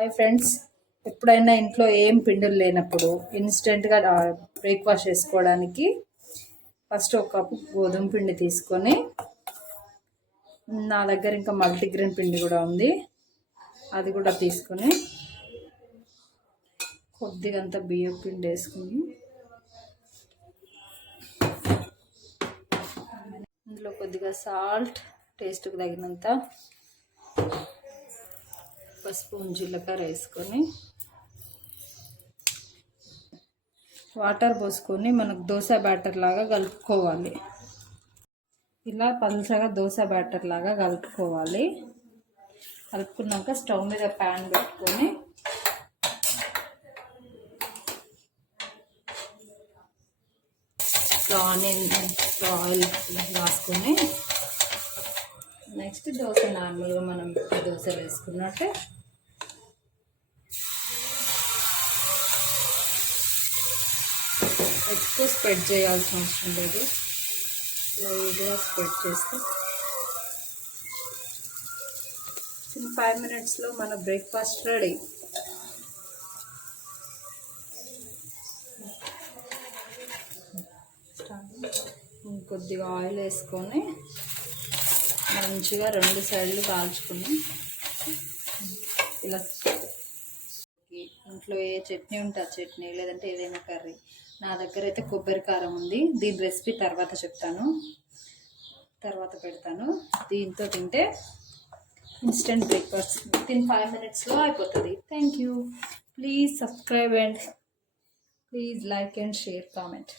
Hi friends, ఎప్పుడైనా ఇంట్లో ఏం పిండిలు లేనప్పుడు ఇన్స్టెంట్గా బ్రేక్ఫాస్ట్ చేసుకోవడానికి ఫస్ట్ ఒక కప్పు గోధుమ పిండి తీసుకొని, నా దగ్గర ఇంకా మల్టీగ్రెయిన్ పిండి కూడా ఉంది, అది కూడా తీసుకొని కొద్దిగా అంత బియ్యం పిండి వేసుకుని ఇందులో కొద్దిగా సాల్ట్, టేస్ట్కి తగినంత స్పూన్ జీలకర్ర వేసుకొని వాటర్ పోసుకొని మనకు దోశ బ్యాటర్ లాగా కలుపుకోవాలి. ఇలా పలుచగా దోశ బ్యాటర్ లాగా కలుపుకోవాలి. కలుపుకున్నాక స్టవ్ మీద ప్యాన్ పెట్టుకొని ఆయిల్ రాసుకొని నెక్స్ట్ దోశ నార్మల్గా మనం దోశలు వేసుకున్నట్టే ఎక్కువ స్ప్రెడ్ చేయాల్సిన అవసరం లేదు, లైట్గా స్ప్రెడ్ చేస్తే 5 minutesలో మన బ్రేక్ఫాస్ట్ రెడీ. కొద్దిగా ఆయిల్ వేసుకొని మంచిగా 2 సైడ్లు కాల్చుకుని ఇలా ఇంట్లో ఏ చట్నీ ఉంటే ఆ చట్నీ, లేదంటే ఏదైనా కర్రీ. నా దగ్గర అయితే కొబ్బరి కారం ఉంది, దీని రెసిపీ తర్వాత చెప్తాను, తర్వాత పెడతాను. దీంతో తింటే ఇన్స్టెంట్ బ్రేక్ఫాస్ట్ వితిన్ 5 minutesలో అయిపోతుంది. Thank you. Please subscribe and please like and share, comment.